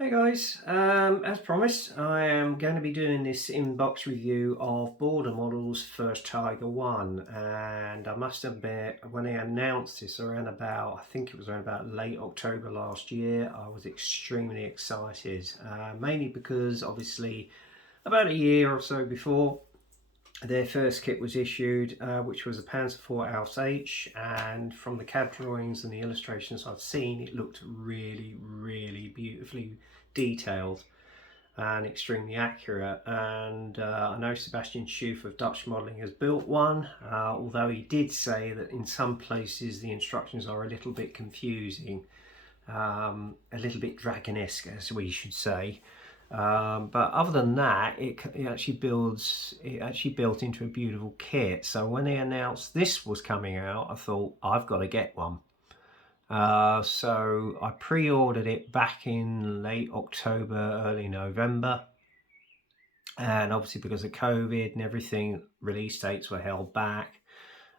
Hey guys, as promised, I am going to be doing this inbox review of Border Models First Tiger 1, and I must admit, when they announced this around about, I think it was around about late October last year, I was extremely excited, mainly because obviously about a year or so before their first kit was issued, which was a Panzer IV Alps H, and from the CAD drawings and the illustrations I've seen, it looked really beautifully detailed and extremely accurate. And I know Sebastian Schoof of Dutch Modelling has built one, although he did say that in some places the instructions are a little bit confusing, a little bit dragonesque, as we should say. But other than that, it actually built into a beautiful kit. So when they announced this was coming out, I thought I've got to get one. So I pre-ordered it back in late October, early November, and obviously because of COVID and everything, release dates were held back.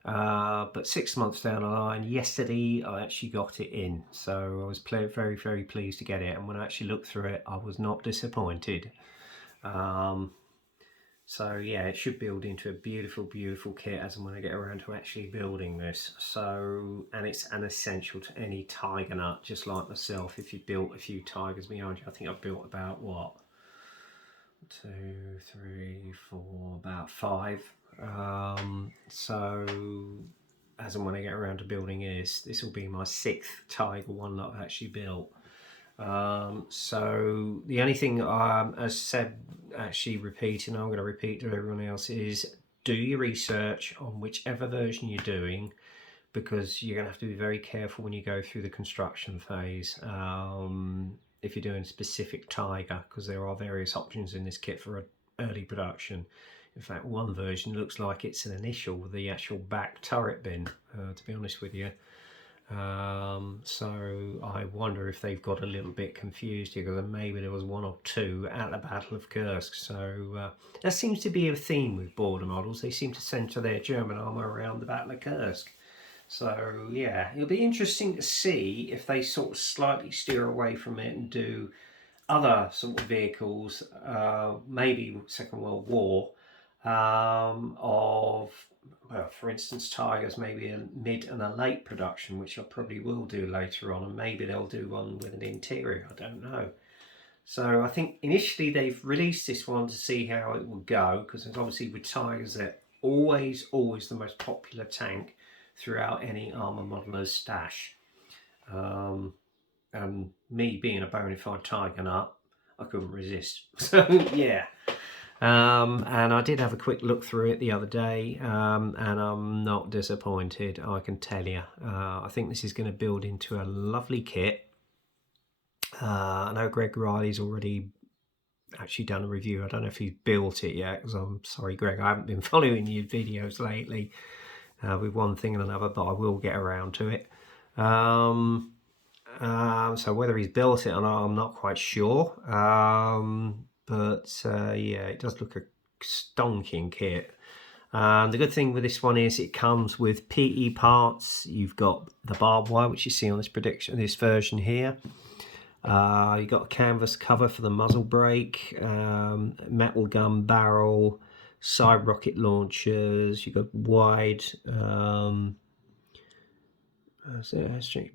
But 6 months down the line, yesterday I actually got it in, so I was very pleased to get it, and when I actually looked through it, I was not disappointed. um, so yeah, it should build into a beautiful kit as and when I get around to actually building this. So, and it's an essential to any tiger nut, just like myself. If you built a few tigers behind you, I think I've built about what, 2, 3, 4, about 5. So as and when I get around to building this will be my 6th Tiger 1 that I've actually built. So the only thing, as said, actually repeating, I'm going to repeat to everyone else, is do your research on whichever version you're doing, because you're going to have to be very careful when you go through the construction phase. If you're doing specific Tiger, because there are various options in this kit for early production. In fact, one version looks like it's an initial with the actual back turret bin, to be honest with you. So I wonder if they've got a little bit confused here, because maybe there was one or two at the Battle of Kursk. So that seems to be a theme with Border Models. They seem to centre their German armour around the Battle of Kursk. So yeah, it'll be interesting to see if they sort of slightly steer away from it and do other sort of vehicles, maybe Second World War, of, well, for instance, Tigers, maybe a mid and a late production, which I probably will do later on, and maybe they'll do one with an interior, I don't know. So I think initially they've released this one to see how it will go, because obviously with Tigers they're always the most popular tank throughout any armour modeller's stash. And me being a bona fide Tiger nut, I couldn't resist. So yeah. And I did have a quick look through it the other day, and I'm not disappointed, I can tell you. I think this is going to build into a lovely kit. I know Greg Riley's already actually done a review. I don't know if he's built it yet, because I'm sorry, Greg, I haven't been following your videos lately with one thing and another, but I will get around to it. So whether he's built it or not, I'm not quite sure. But yeah, it does look a stonking kit. The good thing with this one is it comes with PE parts. You've got the barbed wire, which you see on this version here. You've got a canvas cover for the muzzle brake, metal gun barrel, side rocket launchers. You've got wide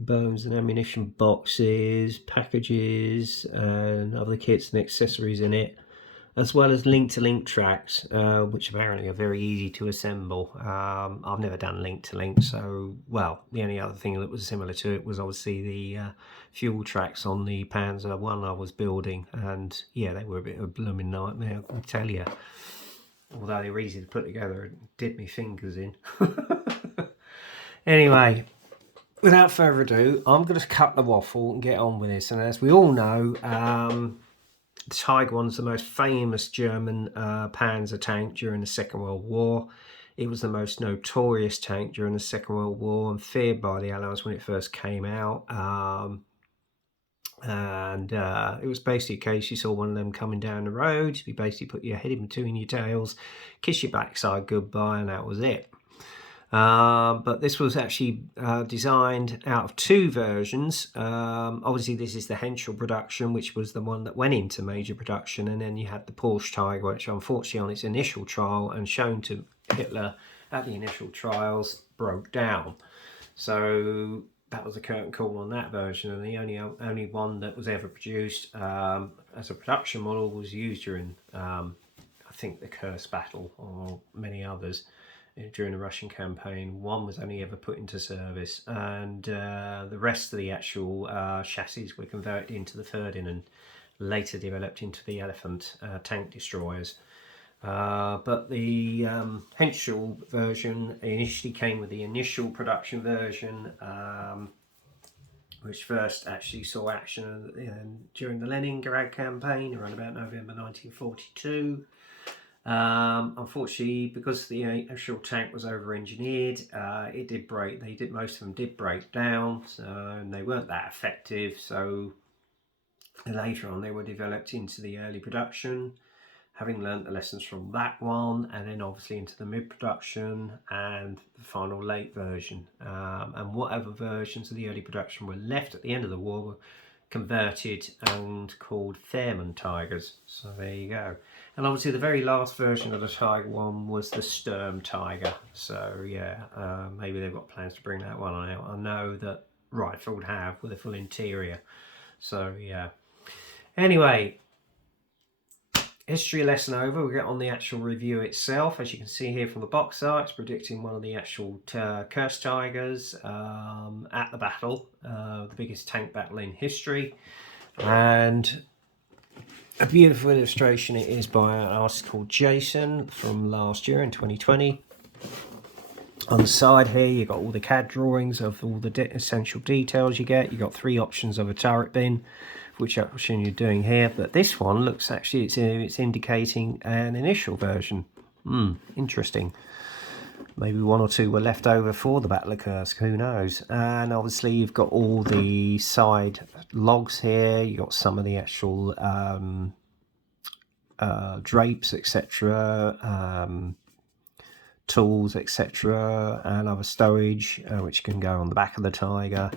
bones and ammunition boxes, packages, and other kits and accessories in it, as well as link-to-link tracks, which apparently are very easy to assemble. I've never done link-to-link, so, well, the only other thing that was similar to it was obviously the fuel tracks on the Panzer 1 I was building, and yeah, they were a bit of a blooming nightmare, I can tell you. Although they were easy to put together, it did me fingers in. Anyway, without further ado, I'm going to cut the waffle and get on with this. And as we all know, the Tiger 1's the most famous German Panzer tank during the Second World War. It was the most notorious tank during the Second World War and feared by the Allies when it first came out. It was basically a case you saw one of them coming down the road, you basically put your head in between your tails, kiss your backside goodbye, and that was it. But this was actually designed out of two versions. Obviously this is the Henschel production, which was the one that went into major production, and then you had the Porsche Tiger, which unfortunately on its initial trial and shown to Hitler at the initial trials broke down. So that was a curtain call on that version, and the only one that was ever produced as a production model was used during I think the Kursk battle or many others during the Russian campaign. One was only ever put into service, and the rest of the actual chassis were converted into the Ferdinand and later developed into the Elephant tank destroyers. But the Henschel version initially came with the initial production version, which first actually saw action during the Leningrad campaign around about November 1942. Unfortunately, because the actual tank was over-engineered, it did break. Most of them did break down, and they weren't that effective. So later on, they were developed into the early production, having learnt the lessons from that one, and then obviously into the mid-production and the final late version. And whatever versions of the early production were left at the end of the war were converted and called Fairman Tigers. So there you go. And obviously the very last version of the Tiger1 was the Sturm Tiger. So yeah, maybe they've got plans to bring that one out. I know that Riffield have, with a full interior. So yeah. Anyway, history lesson over. We'll get on the actual review itself. As you can see here from the box art, it's predicting one of the actual Kursk Tigers at the battle, the biggest tank battle in history. And a beautiful illustration it is by an artist called Jason from last year in 2020. On the side here, you've got all the CAD drawings of all the essential details you get. You've got 3 options of a turret bin, which option you're doing here. But this one looks actually, it's indicating an initial version. Interesting. Maybe 1 or 2 were left over for the Battle of Kursk, who knows. And obviously you've got all the side logs here. You've got some of the actual drapes, etc., tools, etc., and other stowage, which can go on the back of the Tiger,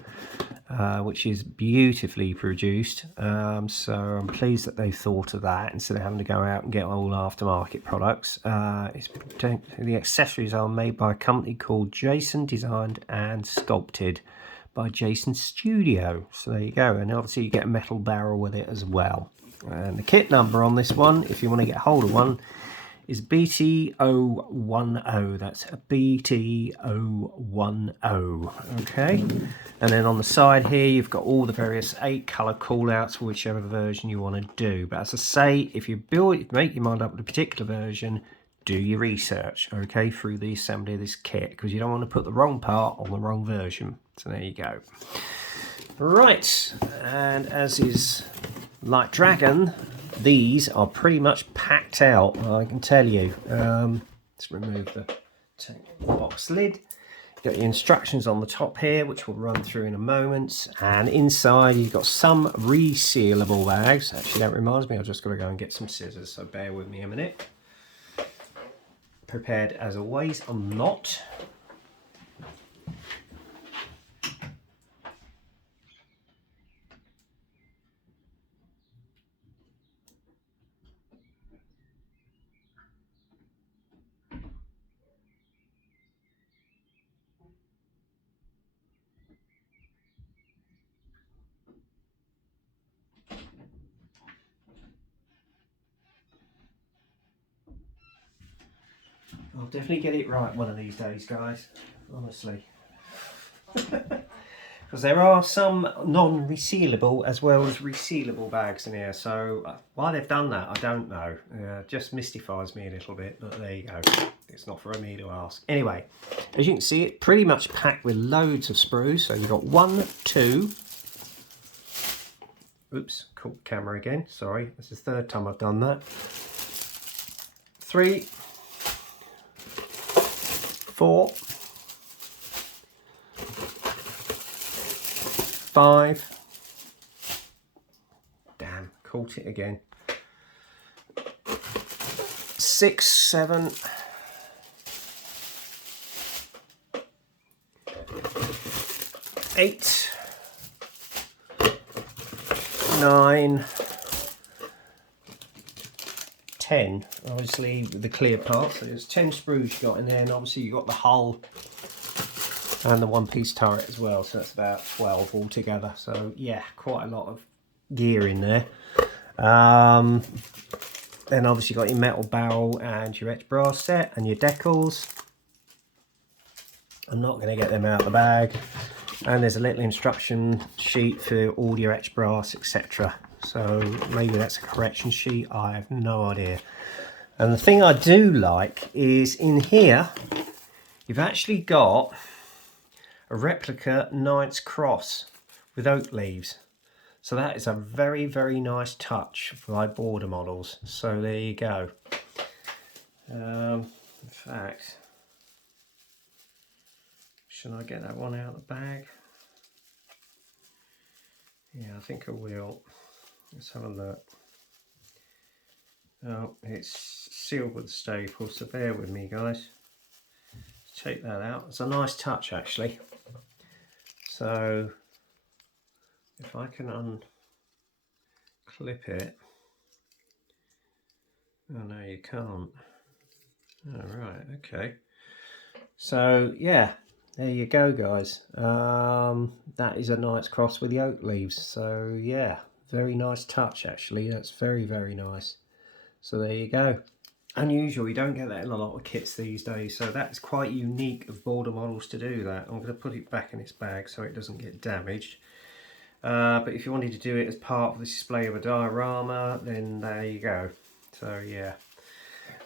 which is beautifully produced. So I'm pleased that they've thought of that instead of having to go out and get all aftermarket products. The accessories are made by a company called Jason, designed and sculpted by Jason Studio. So there you go, and obviously you get a metal barrel with it as well. And the kit number on this one, if you want to get hold of one, is BT010. That's BT010. Okay, and then on the side here you've got all the various 8 colour callouts for whichever version you want to do. But as I say, if you make your mind up with a particular version, do your research, okay, through the assembly of this kit, because you don't want to put the wrong part on the wrong version. So there you go. Right, and as is like Dragon, these are pretty much packed out, I can tell you. Let's remove the box lid. You've got your instructions on the top here, which we'll run through in a moment. And inside you've got some resealable bags. Actually, that reminds me, I've just got to go and get some scissors, so bear with me a minute. Prepared as always, I'm not. I'll definitely get it right one of these days, guys, honestly. Because there are some non-resealable as well as resealable bags in here, so why they've done that I don't know. Just mystifies me a little bit, but there you go. It's not for me to ask. Anyway, as you can see, it's pretty much packed with loads of sprues. So you've got 1, 2, oops, caught the camera again, sorry, this is the 3rd time I've done that. 3, 4, 5, damn, caught it again, 6, 7, 8, 9, 10, obviously with the clear part. So there's 10 sprues you got in there, and obviously you got the hull and the one-piece turret as well, so that's about 12 altogether. So yeah, quite a lot of gear in there. Then obviously you got your metal barrel and your etched brass set and your decals. I'm not going to get them out of the bag. And there's a little instruction sheet for all your etched brass, etc. So maybe that's a correction sheet, I have no idea. And the thing I do like is in here you've actually got a replica Knight's Cross with oak leaves. So that is a very, very nice touch for my border models. So there you go. In fact, should I get that one out of the bag? Yeah, I think I will. Let's have a look. Oh, it's sealed with a staple, so bear with me, guys. Let's take that out. It's a nice touch, actually. So if I can unclip it. Oh no, you can't. Oh, right, okay. So yeah, there you go, guys. That is a Knight's Cross with the oak leaves. So yeah, very nice touch, actually. That's very, very nice. So there you go. Unusual, you don't get that in a lot of kits these days, so that's quite unique of border models to do that. I'm going to put it back in its bag so it doesn't get damaged. But if you wanted to do it as part of the display of a diorama, then there you go. So yeah.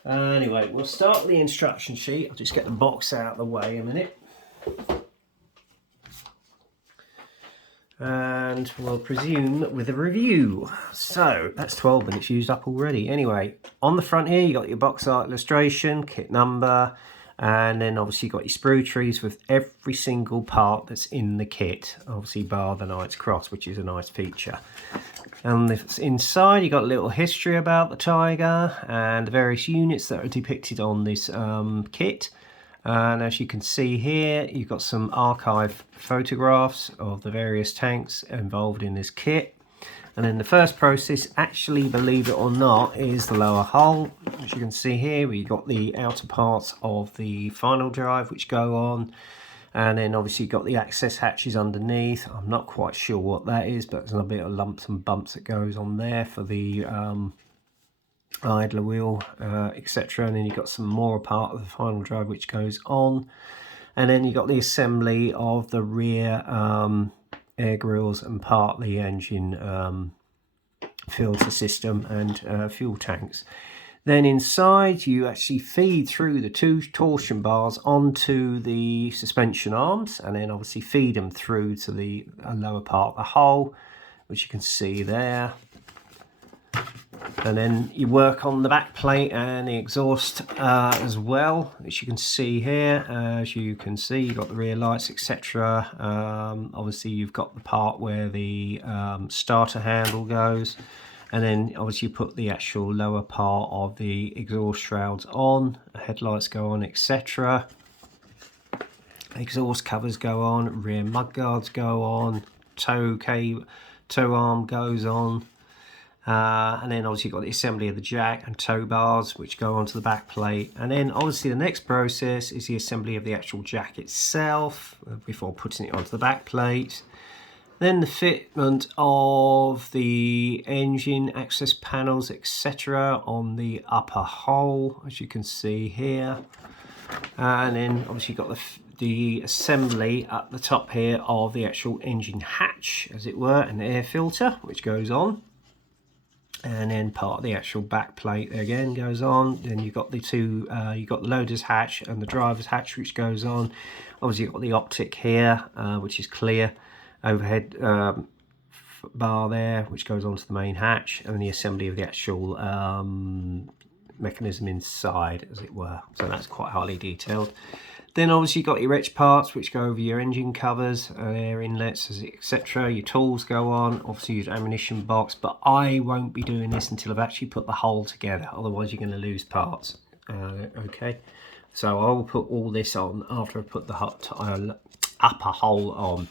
Anyway, we'll start with the instruction sheet. I'll just get the box out of the way a minute. And we'll presume with a review. So that's 12 minutes used up already. Anyway, on the front here you got your box art illustration, kit number, and then obviously you've got your sprue trees with every single part that's in the kit, obviously bar the Knight's Cross, which is a nice feature. And inside you got a little history about the Tiger and the various units that are depicted on this kit. And as you can see here, you've got some archive photographs of the various tanks involved in this kit. And then the first process, actually, believe it or not, is the lower hull. As you can see here, we've got the outer parts of the final drive which go on. And then obviously you've got the access hatches underneath. I'm not quite sure what that is, but there's a bit of lumps and bumps that goes on there for the idler wheel, etc. And then you've got some more part of the final drive which goes on, and then you've got the assembly of the rear air grills and part of the engine filter system and fuel tanks. Then inside you actually feed through the 2 torsion bars onto the suspension arms, and then obviously feed them through to the lower part of the hull, which you can see there. And then you work on the back plate and the exhaust as well, which you can see here. As you can see, you've got the rear lights, etc. Obviously you've got the part where the starter handle goes, and then obviously you put the actual lower part of the exhaust shrouds on, headlights go on, etc. Exhaust covers go on, rear mudguards go on, tow arm goes on. And then obviously you've got the assembly of the jack and tow bars which go onto the back plate, and then obviously the next process is the assembly of the actual jack itself before putting it onto the back plate. Then the fitment of the engine access panels, etc. on the upper hull, as you can see here. And then obviously you've got the assembly at the top here of the actual engine hatch, as it were, and the air filter which goes on. And then part of the actual back plate again goes on. Then you've got the you've got the loader's hatch and the driver's hatch which goes on. Obviously you've got the optic here, which is clear, overhead bar there which goes onto the main hatch, and the assembly of the actual mechanism inside, as it were. So that's quite highly detailed. Then obviously you've got your etched parts which go over your engine covers, air inlets, etc. Your tools go on, obviously your ammunition box, but I won't be doing this until I've actually put the hull together, otherwise you're going to lose parts. Okay, so I will put all this on after I put the upper hull on.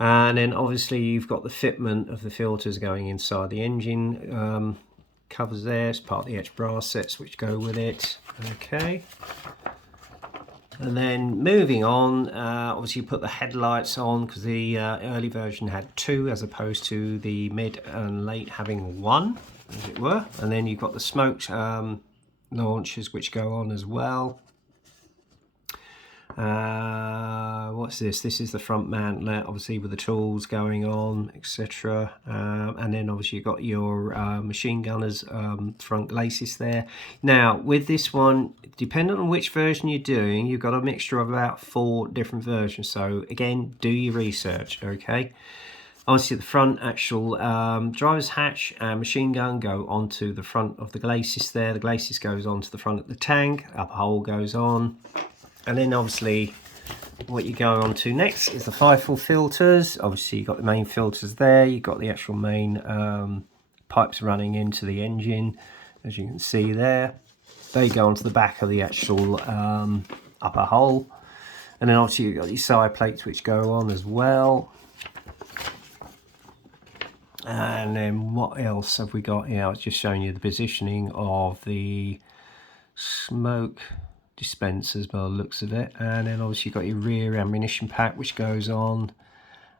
And then obviously you've got the fitment of the filters going inside the engine covers there. It's part of the edge brass sets which go with it. Okay. And then moving on, obviously you put the headlights on because the early version had 2 as opposed to the mid and late having 1, as it were. And then you've got the smoke launchers which go on as well. What's this? This is the front mantlet, obviously with the tools going on, etc. And then obviously you've got your machine gunner's front glacis there. Now with this one, depending on which version you're doing, you've got a mixture of about 4 different versions. So again, do your research, okay? Obviously the front actual driver's hatch and machine gun go onto the front of the glacis there. The glacis goes onto the front of the tank, upper hole goes on. And then obviously what you're going on to next is the FIFO filters. Obviously you've got the main filters there, you've got the actual main pipes running into the engine, as you can see there. They go onto the back of the actual upper hull. And then obviously you've got these side plates which go on as well. And then what else have we got here? I was just showing you the positioning of the smoke dispensers by the looks of it. And then obviously you've got your rear ammunition pack which goes on,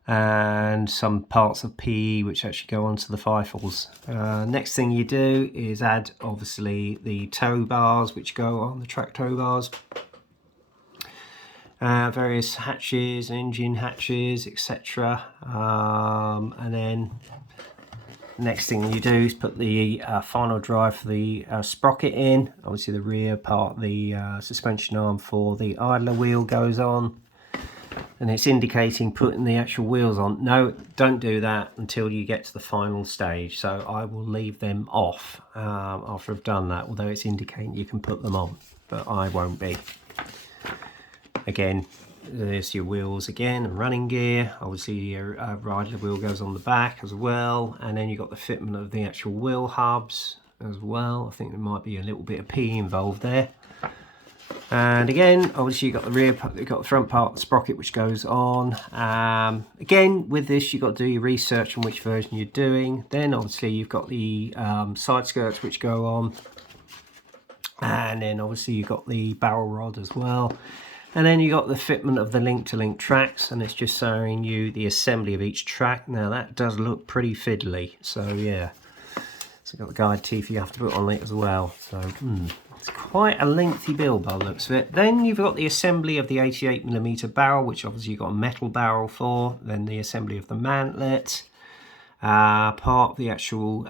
and some parts of PE which actually go onto the FIFOs. Next thing you do is add obviously the tow bars which go on, the track tow bars. Various hatches, engine hatches, etc. And then next thing you do is put the final drive for the sprocket in. Obviously the rear part, the suspension arm for the idler wheel goes on, and it's indicating putting the actual wheels on. No, don't do that until you get to the final stage, so I will leave them off after I've done that, although it's indicating you can put them on, but I won't be. Again, there's your wheels again and running gear. Obviously your idler wheel goes on the back as well, and then you've got the fitment of the actual wheel hubs as well. I think there might be a little bit of P involved there. And again, obviously you've got the rear part, you've got the front part of the sprocket which goes on. Again, with this you've got to do your research on which version you're doing. Then obviously you've got the side skirts which go on, and then obviously you've got the barrel rod as well. And then you got the fitment of the link-to-link tracks, and it's just showing you the assembly of each track. Now that does look pretty fiddly, so yeah. So you've got the guide teeth you have to put on it as well. So it's quite a lengthy build by the looks of it. Then you've got the assembly of the 88mm barrel, which obviously you've got a metal barrel for. Then the assembly of the mantlet, part of the actual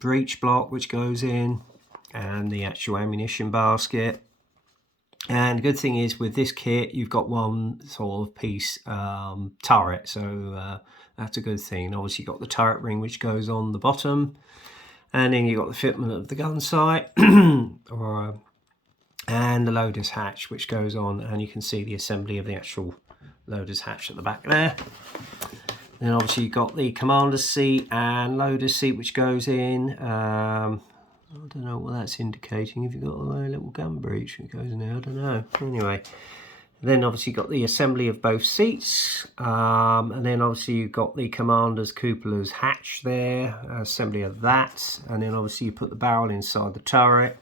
breech block which goes in, and the actual ammunition basket. And the good thing is with this kit you've got one sort of piece turret, so that's a good thing. And obviously you've got the turret ring which goes on the bottom, and then you've got the fitment of the gun sight and the loader's hatch which goes on, and you can see the assembly of the actual loader's hatch at the back there. Then obviously you've got the commander's seat and loader's seat which goes in. I don't know what that's indicating. If you've got a little gun breech that goes in there, I don't know. Anyway, then obviously you've got the assembly of both seats, and then obviously you've got the commander's cupolas hatch there, assembly of that, and then obviously you put the barrel inside the turret,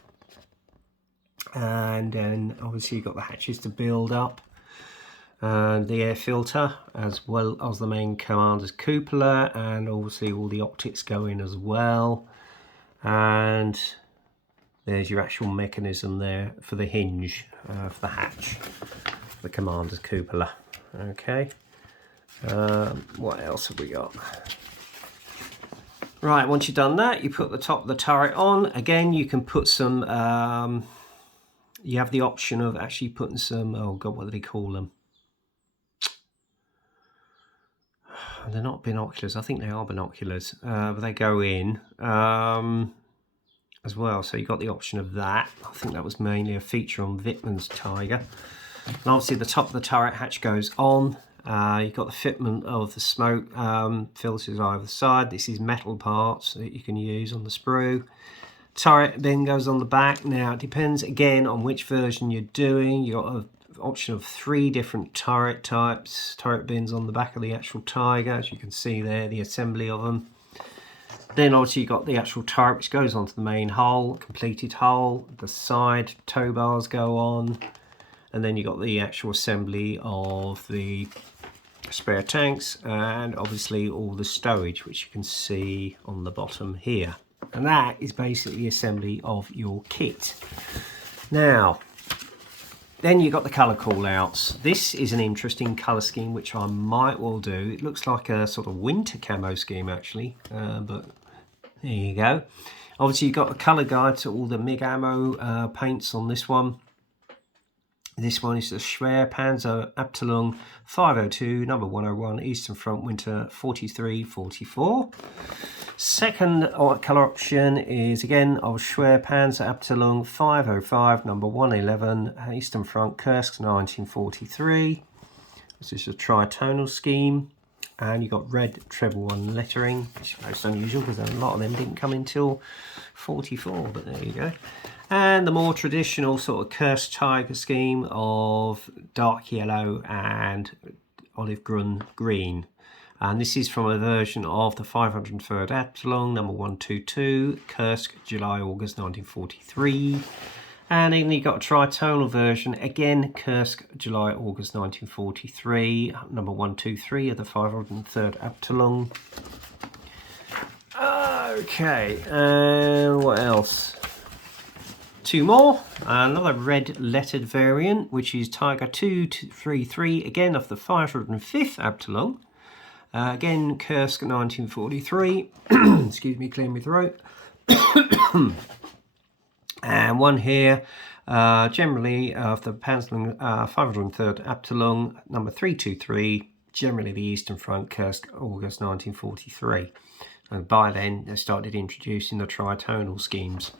and then obviously you've got the hatches to build up, and the air filter as well as the main commander's cupola, and obviously all the optics go in as well. And there's your actual mechanism there for the hinge for the hatch, the commander's cupola. Okay, what else have we got? Right, once you've done that, you put the top of the turret on. Again, you can put some, you have the option of actually putting some, oh god, what do they call them? They're not binoculars. I think they are binoculars, but they go in as well. So you got the option of that. I think that was mainly a feature on Wittmann's Tiger. And obviously the top of the turret hatch goes on. You've got the fitment of the smoke filters either side. This is metal parts that you can use on the sprue. Turret then goes on the back. Now it depends again on which version you're doing. You've got to option of 3 different turret types, turret bins on the back of the actual Tiger, as you can see there, the assembly of them. Then obviously you've got the actual turret which goes onto the main hull, completed hull, the side tow bars go on, and then you've got the actual assembly of the spare tanks, and obviously all the stowage which you can see on the bottom here. And that is basically the assembly of your kit. Now, then you've got the colour call-outs. This is an interesting colour scheme which I might well do. It looks like a sort of winter camo scheme actually, but there you go. Obviously you've got a colour guide to all the MIG ammo paints on this one. This one is the Schwer Panzer Abteilung 502, number 101, Eastern Front, winter 43-44. Second colour option is again of Schwer Panzer Abteilung 505, number 111, Eastern Front, Kursk 1943. This is a tritonal scheme, and you've got red treble 1 lettering, which is most unusual because a lot of them didn't come until 44, but there you go. And the more traditional sort of Kursk Tiger scheme of dark yellow and olive green. And this is from a version of the 503rd Abteilung, number 122, Kursk, July, August 1943. And then you've got a tritonal version, again, Kursk, July, August 1943, number 123 of the 503rd Abteilung. Okay, what else? 2 more. Another red lettered variant, which is Tiger 233, again of the 505th Abteilung. Again, Kursk 1943. Excuse me, clear my throat. And one here, generally of the Panzer 503rd Abteilung, number 323, generally the Eastern Front, Kursk, August 1943. And by then, they started introducing the tritonal schemes.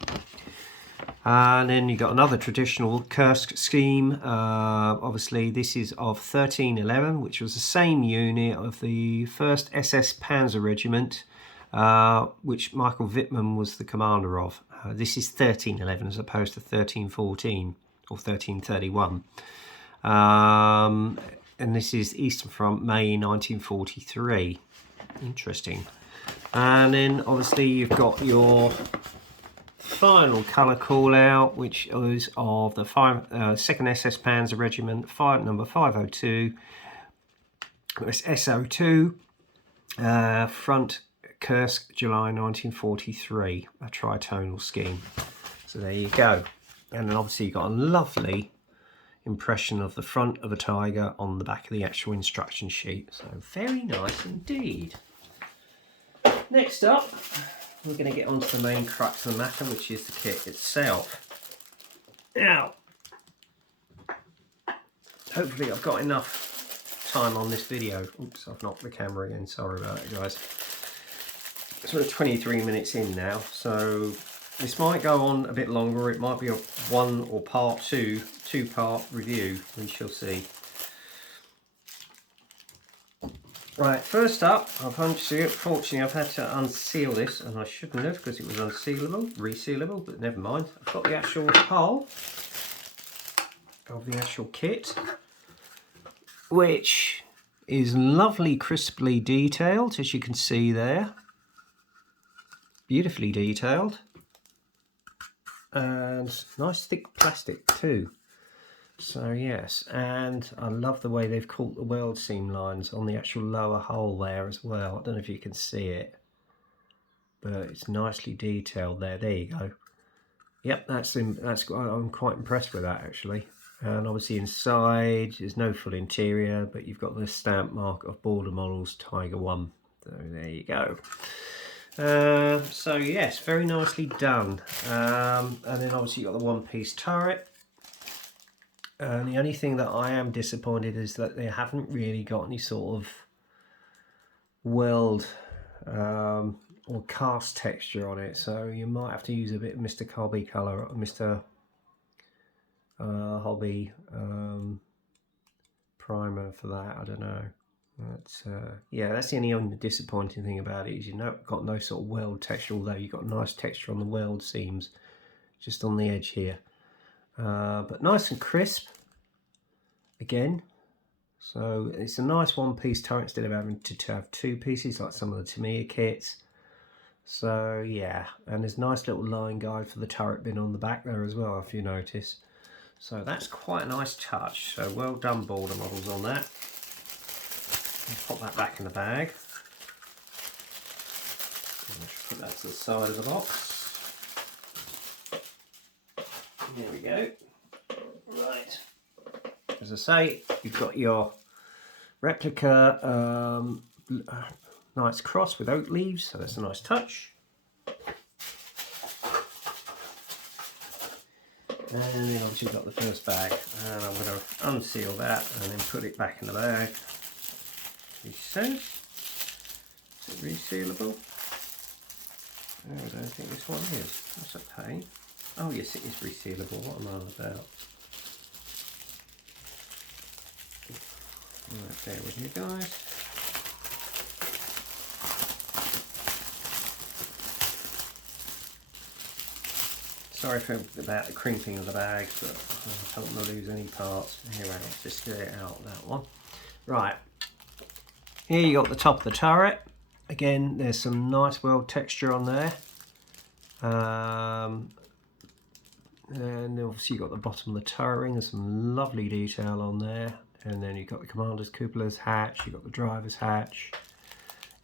And then you got another traditional Kursk scheme. Obviously, this is of 1311, which was the same unit of the 1st SS Panzer Regiment, which Michael Wittmann was the commander of. This is 1311 as opposed to 1314 or 1331. And this is Eastern Front, May 1943. Interesting. And then obviously you've got your final colour call out, which is of the 2nd SS Panzer Regiment, number 502, it's SO2, front Kursk, July 1943, a tritonal scheme. So there you go. And then obviously you've got a lovely impression of the front of a Tiger on the back of the actual instruction sheet. So very nice indeed. Next up, we're going to get onto the main crux of the matter, which is the kit itself. Now, hopefully I've got enough time on this video. Oops, I've knocked the camera again, sorry about it guys. So we're 23 minutes in now, so this might go on a bit longer. It might be a two-part review, we shall see. Right, first up, fortunately I've had to unseal this, and I shouldn't have because it was resealable, but never mind. I've got the actual hull of the actual kit, which is lovely crisply detailed, as you can see there. Beautifully detailed. And nice thick plastic too. So yes, and I love the way they've caught the weld seam lines on the actual lower hull there as well. I don't know if you can see it, but it's nicely detailed there. There you go. Yep, I'm quite impressed with that actually. And obviously inside there's no full interior, but you've got the stamp mark of Border Models Tiger1. So there you go. So yes, very nicely done. And then obviously you've got the one-piece turret. And the only thing that I am disappointed is that they haven't really got any sort of weld or cast texture on it. So you might have to use a bit of Mr. Hobby colour, Mr. Hobby primer for that. I don't know. But yeah, that's the only disappointing thing about it is you've got no sort of weld texture, although you've got nice texture on the weld seams, just on the edge here. But nice and crisp. again. So it's a nice one-piece turret instead of having to have two pieces like some of the Tamiya kits. So yeah, and there's a nice little line guide for the turret bin on the back there as well, if you notice. So that's quite a nice touch. So well done, Border Models, on that. Let's pop that back in the bag. Put that to the side of the box. There we go. Right. As I say, you've got your replica nice cross with oak leaves, so that's a nice touch. And then obviously we've got the first bag, and I'm going to unseal that and then put it back in the bag. It says, is it resealable? No, I don't think this one is. That's a pain. Oh yes, it is resealable. What am I on about? Right, bear with me, guys. Sorry about the crimping of the bag, but I don't want to lose any parts. Here, let's just get it out, that one. Right, here you got the top of the turret. Again, there's some nice weld texture on there. And obviously you've got the bottom of the turret ring, there's some lovely detail on there. And then you've got the commander's cupolas hatch, you've got the driver's hatch,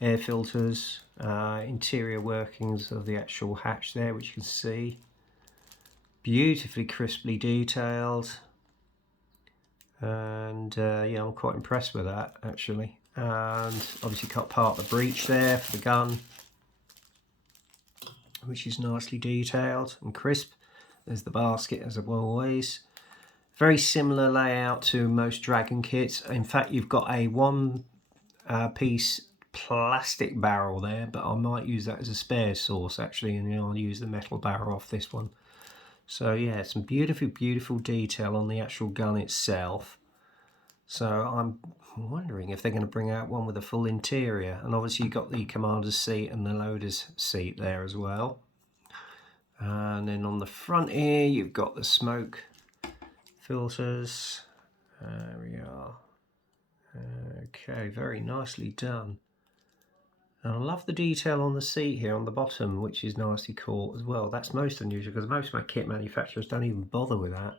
air filters, interior workings of the actual hatch there, which you can see. Beautifully crisply detailed. And yeah, I'm quite impressed with that actually. And obviously cut part of the breech there for the gun, which is nicely detailed and crisp. There's the basket as always. Very similar layout to most Dragon kits. In fact, you've got a one-piece plastic barrel there, but I might use that as a spare source actually, and I'll use the metal barrel off this one. So yeah, some beautiful, beautiful detail on the actual gun itself. So I'm wondering if they're going to bring out one with a full interior. And obviously you've got the commander's seat and the loader's seat there as well. And then on the front here, you've got the smoke filters. There we are. Okay, very nicely done. And I love the detail on the seat here on the bottom, which is nicely caught as well. That's most unusual because most of my kit manufacturers don't even bother with that.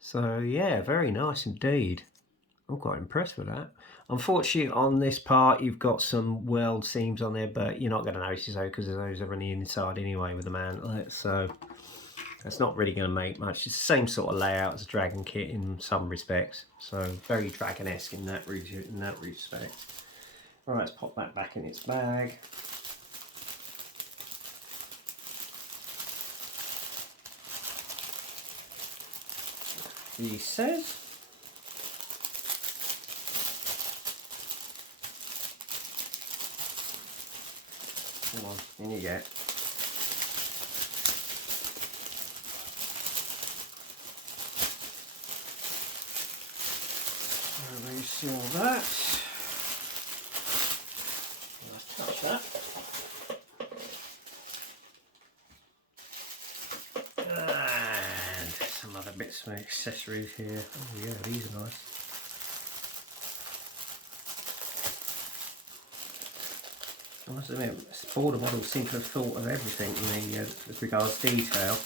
So yeah, very nice indeed. I'm quite impressed with that. Unfortunately, on this part, you've got some weld seams on there, but you're not going to notice those because those are on the inside anyway with the mantlet. So that's not really going to make much. It's the same sort of layout as a Dragon kit in some respects. So very Dragon-esque in that respect. All right, let's pop that back in its bag. He says, come on, in you get. Reseal that. Let's touch that. And some other bits of accessories here. Oh yeah, these are nice. I must admit, Border Models seem to have thought of everything in the as regards detail.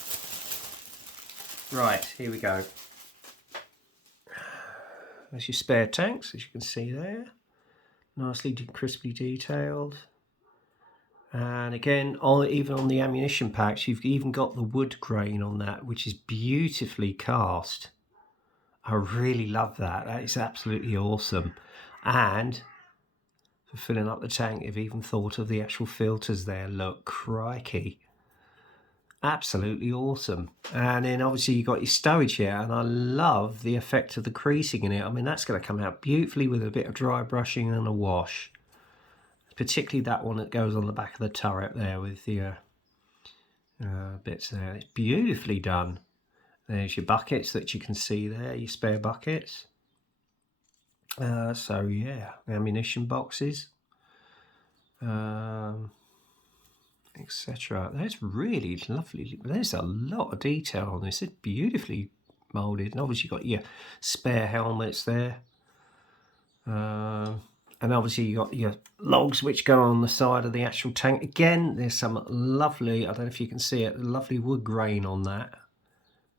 Right, here we go. There's your spare tanks, as you can see there. Nicely crisply detailed. And again, even on the ammunition packs, you've even got the wood grain on that, which is beautifully cast. I really love that. That is absolutely awesome. And for filling up the tank, they've even thought of the actual filters there. Look, crikey. Absolutely awesome. And then obviously you've got your stowage here, and I love the effect of the creasing in it. I mean, that's going to come out beautifully with a bit of dry brushing and a wash. Particularly that one that goes on the back of the turret there with the bits there. It's beautifully done. There's your buckets that you can see there, your spare buckets. So yeah, ammunition boxes. Etc. That's really lovely. There's a lot of detail on this. It's beautifully moulded. And obviously you've got your spare helmets there. And obviously you got your logs which go on the side of the actual tank. Again, there's some lovely, I don't know if you can see it, lovely wood grain on that.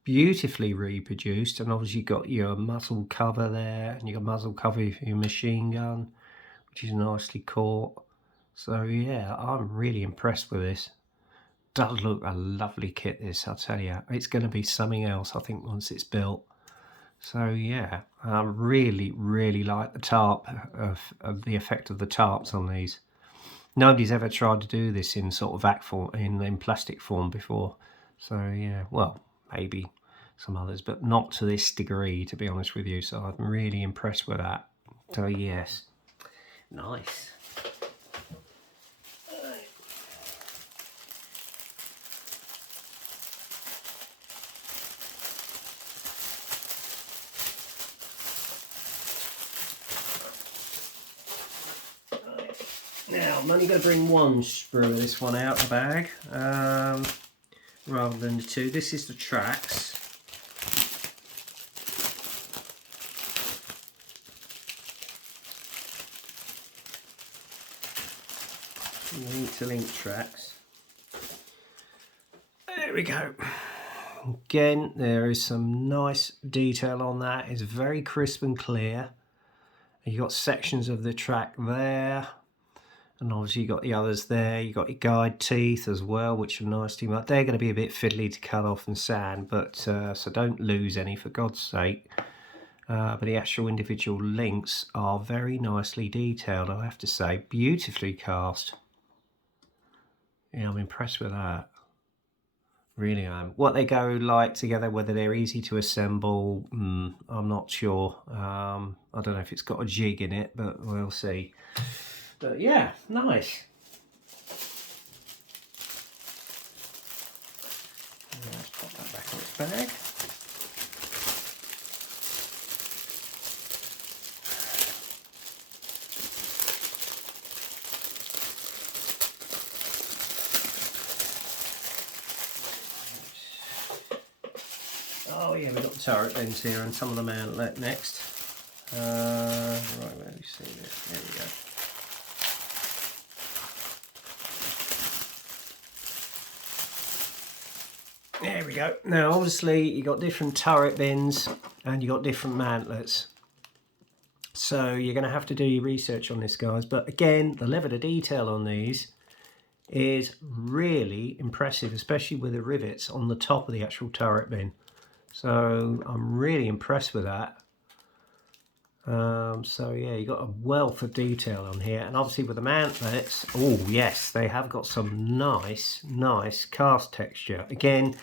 Beautifully reproduced. And obviously you've got your muzzle cover there, and you've got muzzle cover for your machine gun, which is nicely caught. So yeah, I'm really impressed with this. Does look a lovely kit, this, I'll tell you. It's going to be something else, I think, once it's built. So yeah, I really, really like the tarp, of the effect of the tarps on these. Nobody's ever tried to do this in sort of vac form, in plastic form before. So yeah, well, maybe some others, but not to this degree, to be honest with you. So I'm really impressed with that. So yes, nice. Now, I'm only going to bring one sprue of this one out of the bag, rather than the two. This is the tracks. Link-to-link tracks. There we go. Again, there is some nice detail on that. It's very crisp and clear. You've got sections of the track there. And obviously you've got the others there. You've got your guide teeth as well, which are nicely marked. They're going to be a bit fiddly to cut off and sand, but so don't lose any, for God's sake. But the actual individual links are very nicely detailed, I have to say. Beautifully cast. Yeah, I'm impressed with that. Really am. What they go like together, whether they're easy to assemble, I'm not sure. I don't know if it's got a jig in it, but we'll see. But yeah, nice. Let's pop that back in its bag. Oh yeah, we've got the turret bends here and some of them outlet next. Right, where do we see this? There we go. There we go. Now obviously you got different turret bins and you got different mantlets. So you're going to have to do your research on this, guys. But again, the level of detail on these is really impressive, especially with the rivets on the top of the actual turret bin. So I'm really impressed with that. So yeah, you got a wealth of detail on here, and obviously with the mantlets, oh yes, they have got some nice cast texture. Again,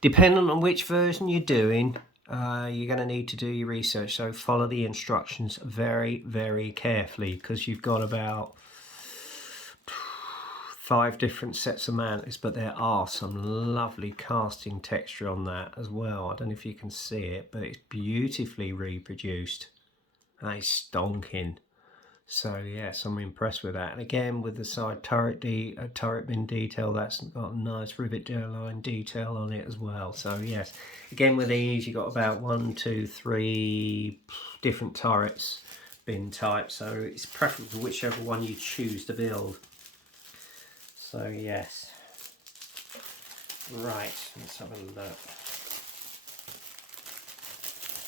depending on which version you're doing, you're going to need to do your research, so follow the instructions very carefully, because you've got about 5 different sets of mantlets, but there are some lovely casting texture on that as well. I don't know if you can see it, but it's beautifully reproduced. Nice stonking. So yes, I'm impressed with that. And again, with the side turret bin detail, that's got a nice rivet line detail on it as well. So yes, again with these, you've got about 1, 2, 3 different turrets bin types. So it's preferable whichever one you choose to build. So yes. Right, let's have a look.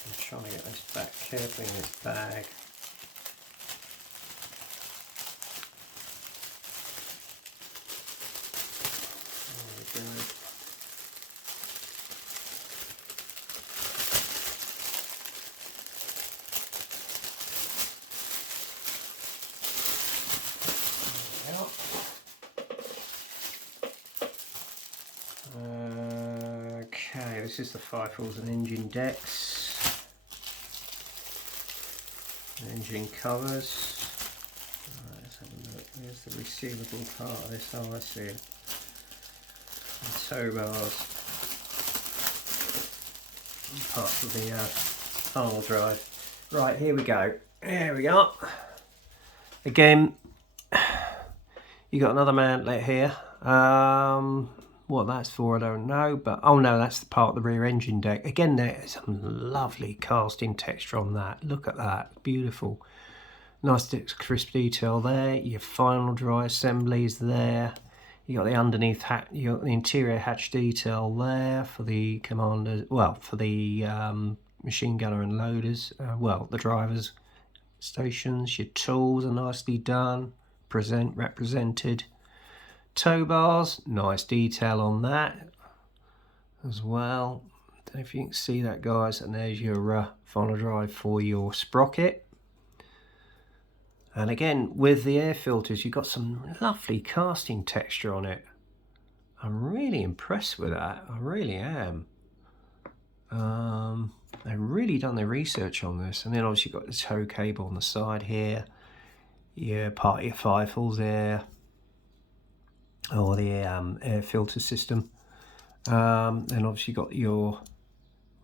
I'm trying to get this back carefully in this bag. There we go. Okay, this is the Firefalls and engine decks. Engine covers. Right, let's have a look. There's the resealable part of this. Oh, I see it. And tow bars. And parts of the hard drive. Right, here we go. Here we go. Again, you got another mantlet here. what that's for, I don't know, but oh no, that's the part of the rear engine deck. Again, there's some lovely casting texture on that. Look at that, beautiful. Nice crisp detail there. Your final dry assemblies there. You got the underneath hatch, you got the interior hatch detail there for the commanders, well, for the machine gunner and loaders, well, the drivers' stations. Your tools are nicely done, represented. Tow bars, nice detail on that as well. Don't know if you can see that, guys, and there's your final drive for your sprocket. And again, with the air filters, you've got some lovely casting texture on it. I'm really impressed with that. I really am. They've really done their research on this. And then obviously you've got the tow cable on the side here. Yeah, part of your fifals there. Or the air filter system. Then obviously you've got your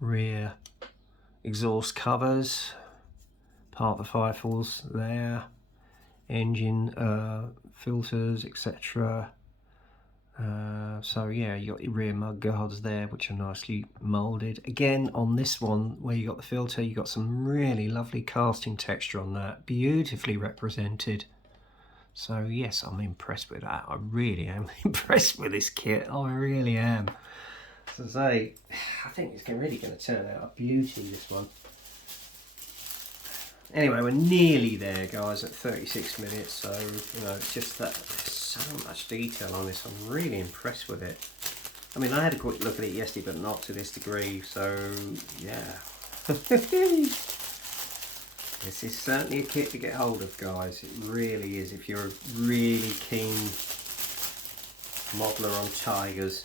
rear exhaust covers. Part of the fifals there. Engine filters, etc. So yeah, you got your rear mud guards there, which are nicely molded. Again, on this one where you got the filter, you got some really lovely casting texture on that, beautifully represented. So yes, I'm impressed with that. I really am impressed with this kit. I really am. So as I say, I think it's really going to turn out a beauty, this one. Anyway, we're nearly there, guys, at 36 minutes, so, you know, it's just that there's so much detail on this. I'm really impressed with it. I mean, I had a quick look at it yesterday, but not to this degree, so, yeah. This is certainly a kit to get hold of, guys. It really is, if you're a really keen modeler on Tigers.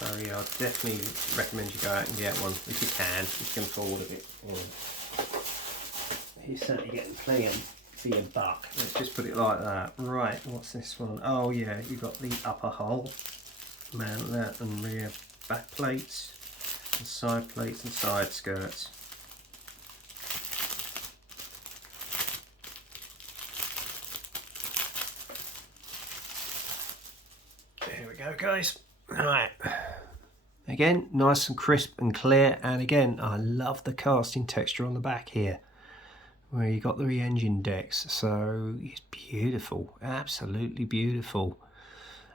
So yeah, I'd definitely recommend you go out and get one if you can afford it. You're certainly getting plenty for your buck. Let's just put it like that. Right, what's this one? Oh yeah, you've got the upper hull, mount that, and rear back plates, and side plates and side skirts. There we go, guys. Right. Again, nice and crisp and clear, and again, I love the casting texture on the back here where you got the re-engine decks, so it's beautiful, absolutely beautiful.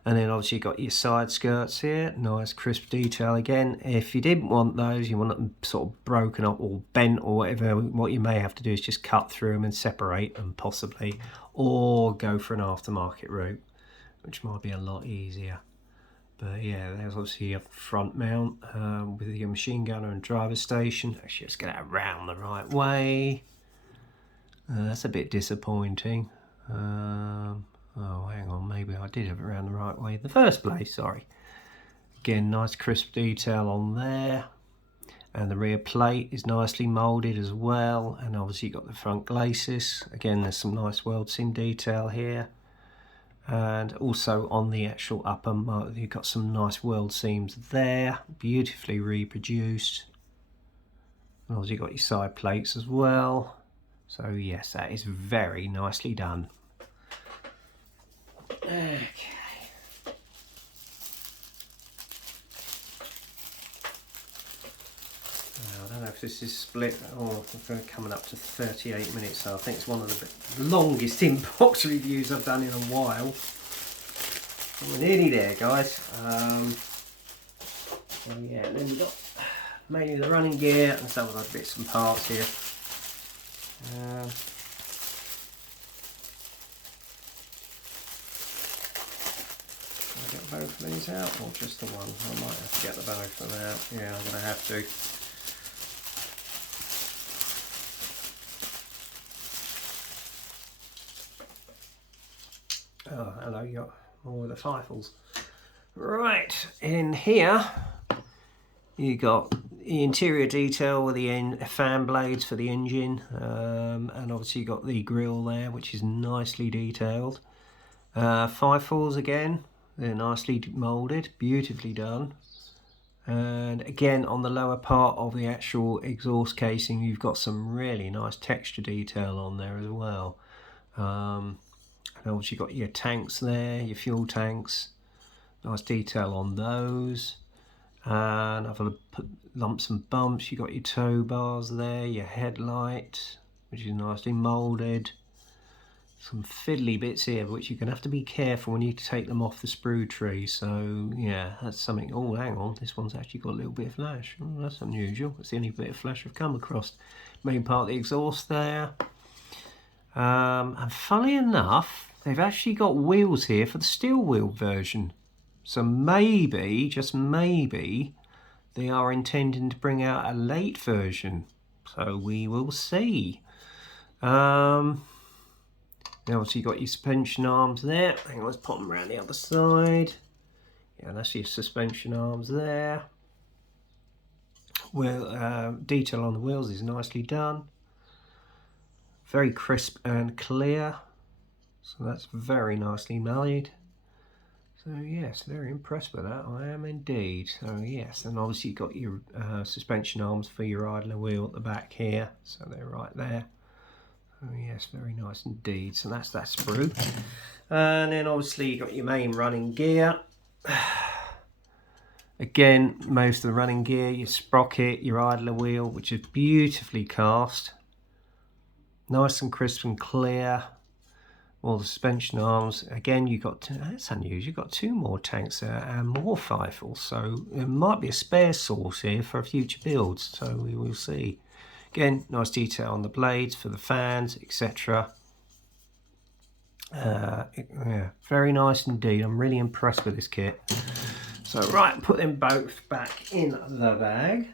And then obviously you got your side skirts here, nice crisp detail again. If you didn't want those, you want them sort of broken up or bent or whatever, what you may have to do is just cut through them and separate them possibly, or go for an aftermarket route, which might be a lot easier. But yeah, there's obviously a front mount with your machine gunner and driver station. Actually, let's get it around the right way. That's a bit disappointing. Oh, hang on, maybe I did have it around the right way in the first place, sorry. Again, nice crisp detail on there. And the rear plate is nicely moulded as well. And obviously you've got the front glacis. Again, there's some nice weld seam detail here. And also on the actual upper, you've got some nice weld seams there, beautifully reproduced. And obviously you've got your side plates as well. So yes, that is very nicely done. Okay. I don't know if this is split or we're coming up to 38 minutes, so I think it's one of the longest in-box reviews I've done in a while. We're nearly there, guys. So yeah, then we've got mainly the running gear and some of the bits and parts here. Can I get both of these out or just the one? I might have to get the both of them out. Yeah, I'm going to have to. Oh, hello, you got more of the fifals. Right, in here you got the interior detail with the fan blades for the engine, and obviously you got the grille there, which is nicely detailed. Fifals again, they're nicely moulded, beautifully done. And again, on the lower part of the actual exhaust casing, you've got some really nice texture detail on there as well. And obviously you've got your tanks there, your fuel tanks. Nice detail on those. And I've put lumps and bumps. You've got your tow bars there, your headlight, which is nicely moulded. Some fiddly bits here, which you're going to have to be careful when you take them off the sprue tree. So yeah, that's something. Oh, hang on, this one's actually got a little bit of flash. Oh, that's unusual. That's the only bit of flash I've come across. Main part of the exhaust there. And funnily enough, they've actually got wheels here for the steel wheel version. So maybe, just maybe, they are intending to bring out a late version. So we will see. Now obviously you've got your suspension arms there. Hang on, let's pop them around the other side. Yeah, that's your suspension arms there. Well, detail on the wheels is nicely done. Very crisp and clear. So that's very nicely made. So yes, very impressed with that. I am indeed. So yes, and obviously you've got your suspension arms for your idler wheel at the back here. So they're right there. Oh yes, very nice indeed. So that's that sprue. And then obviously you've got your main running gear. Again, most of the running gear, your sprocket, your idler wheel, which is beautifully cast. Nice and crisp and clear. All the suspension arms. Again, you've got, that's unusual, you've got 2 more tanks there and more fifles. So it might be a spare source here for future builds. So we will see. Again, nice detail on the blades for the fans, etc. Yeah, very nice indeed. I'm really impressed with this kit. So right, put them both back in the bag.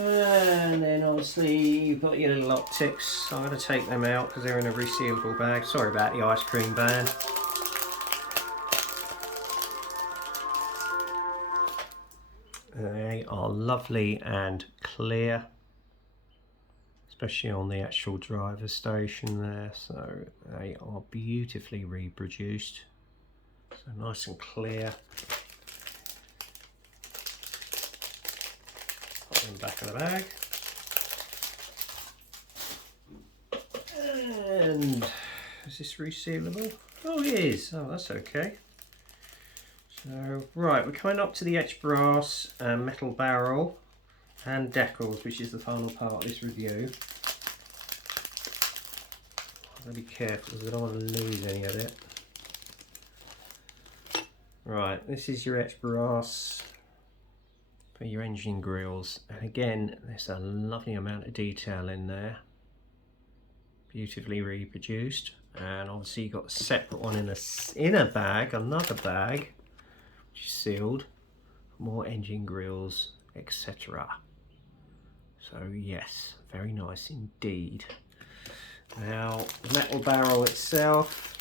And then obviously you've got your little optics. I'm going to take them out because they're in a resealable bag. Sorry about the ice cream van. They are lovely and clear, especially on the actual driver station there. So they are beautifully reproduced. So nice and clear. Back of the bag. And is this resealable? Oh, it is. Oh, that's okay. So right, we're coming up to the etched brass metal barrel and decals, which is the final part of this review. I've got to be careful because I don't want to lose any of it. Right, this is your etched brass for your engine grills, and again there's a lovely amount of detail in there, beautifully reproduced. And obviously you've got a separate one in a bag, another bag which is sealed, more engine grills, etc. So yes, very nice indeed. Now the metal barrel itself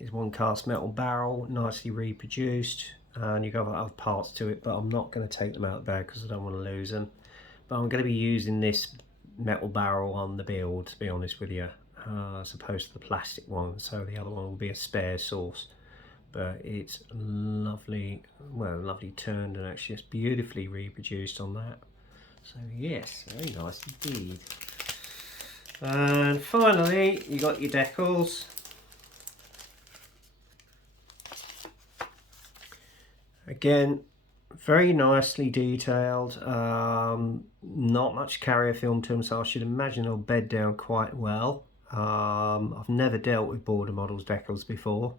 is one cast metal barrel, nicely reproduced. And you've got other parts to it, but I'm not going to take them out of the bag because I don't want to lose them. But I'm going to be using this metal barrel on the build, to be honest with you, as opposed to the plastic one. So the other one will be a spare source. But it's lovely, well, lovely turned, and actually it's beautifully reproduced on that. So yes, very nice indeed. And finally, you got your decals. Again, very nicely detailed, not much carrier film to them, so I should imagine they'll bed down quite well. I've never dealt with border models decals before,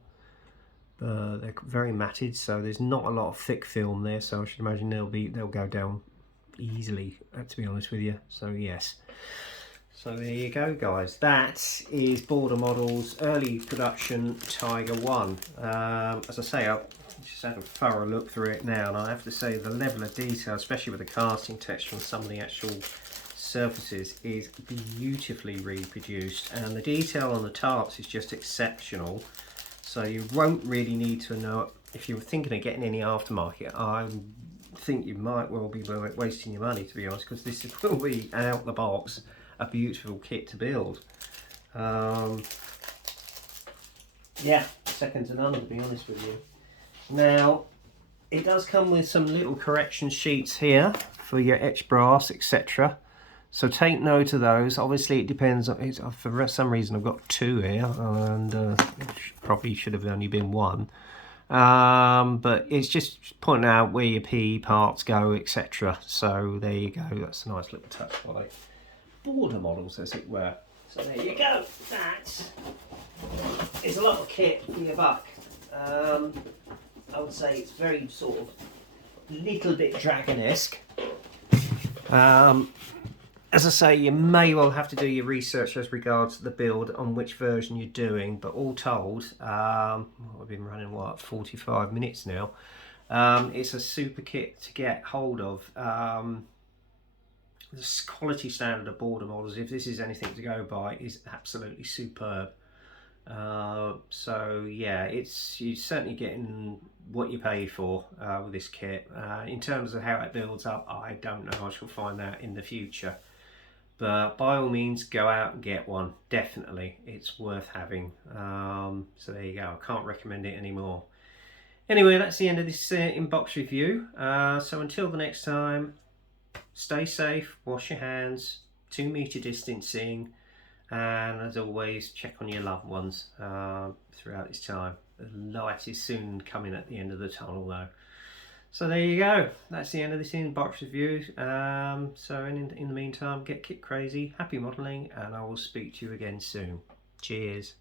but they're very matted, so there's not a lot of thick film there, so I should imagine they'll go down easily, to be honest with you. So yes. So there you go, guys. That is Border Models early production Tiger1. As I say, I've just had a thorough look through it now, and I have to say the level of detail, especially with the casting texture on some of the actual surfaces, is beautifully reproduced, and the detail on the tarps is just exceptional. So you won't really need to know if you're thinking of getting any aftermarket, I think you might well be wasting your money, to be honest, because this will be out the box a beautiful kit to build. Yeah, second to none, to be honest with you. Now, it does come with some little correction sheets here for your etch brass, etc. So take note of those. Obviously, it depends on. For some reason, I've got two here, and probably should have only been one. But it's just pointing out where your PE parts go, etc. So there you go. That's a nice little touch by border models, as it were. So there you go. That is a lot of kit for your buck. I would say it's very sort of little bit Dragon-esque. As I say, you may well have to do your research as regards the build on which version you're doing, but all told, I've been running what, 45 minutes now. It's a super kit to get hold of. The quality standard of border models, if this is anything to go by, is absolutely superb. So yeah, you're certainly getting what you pay for with this kit. In terms of how it builds up, I don't know. I shall find out in the future. But by all means, go out and get one. Definitely, it's worth having. So there you go. I can't recommend it anymore. Anyway, that's the end of this inbox review. So until the next time, stay safe, wash your hands, 2 meter distancing, and as always, check on your loved ones throughout this time. The light is soon coming at the end of the tunnel though. So there you go, that's the end of this inbox review. So in the meantime, get kit crazy, happy modelling, and I will speak to you again soon. Cheers.